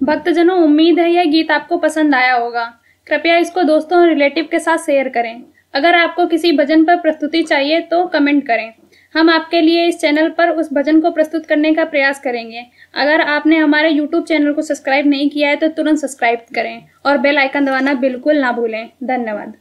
भक्तजनों, उम्मीद है यह गीत आपको पसंद आया होगा। कृपया इसको दोस्तों और रिलेटिव के साथ शेयर करें। अगर आपको किसी भजन पर प्रस्तुति चाहिए तो कमेंट करें। हम आपके लिए इस चैनल पर उस भजन को प्रस्तुत करने का प्रयास करेंगे। अगर आपने हमारे YouTube चैनल को सब्सक्राइब नहीं किया है तो तुरंत सब्सक्राइब करें और बेल आइकन दबाना बिल्कुल ना भूलें। धन्यवाद।